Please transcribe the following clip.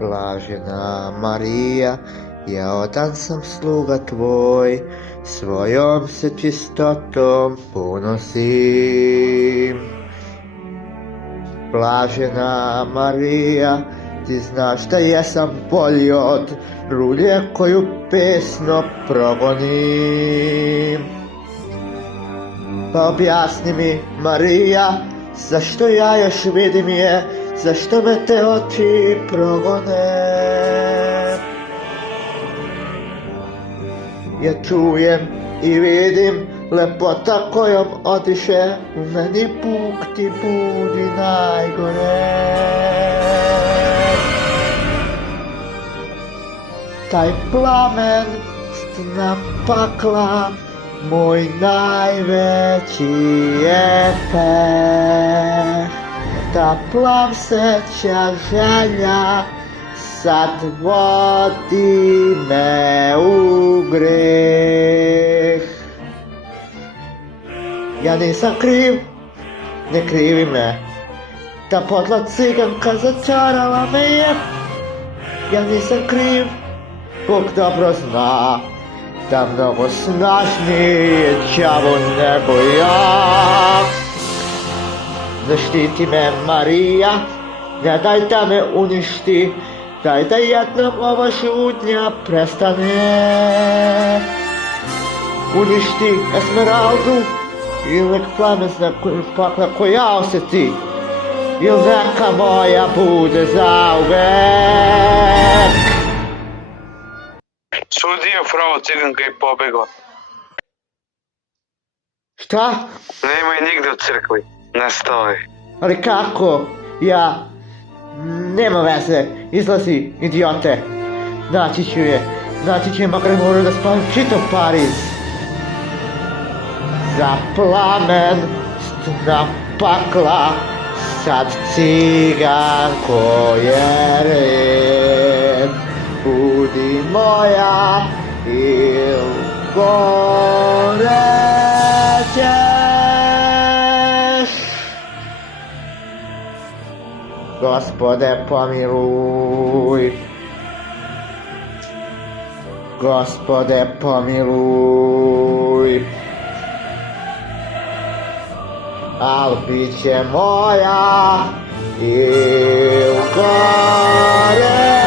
Blažena Marija, ja odan sam sluga tvoj, svojom se čistotom ponosim. Blažena Marija, ti znaš da jesam bolji od rulje koju pesno progonim. Pa objasni mi, Marija, zašto ja još vidim je, zašto me te oči progone? Ja čujem i vidim lepota kojom odiše, u meni Bog ti budi najgore. Taj plamen stina pakla, moj najveći je peh. Ta plamseća želja sad vodi me u greh. Ja nisam kriv, ne krivi me, ta podla ciganka začarala me je. Ja nisam kriv, Bog dobro zna da mnogo snažniji je đavo nego ja. Zaštiti me, Marija, ne daj da me uništi, daj da jednom ova žudnja prestane. Uništi Esmeraldu i uvek plamena pakla koja osjeti, ili neka moja bude zauvek. Sudio pravo ciganka i pobegla. Šta? Nema je nigde u crkvi. Nestao je. Ali kako? Ja... Nema veze, izlazi, idiote. Naći ću je, makar moram da spavim čitav Pariz. Za plamen stina pakla, sad ciganko je red. Budi moja il gore ćeš. Gospode pomiluj, Gospode pomiluj, al bit će moja il gore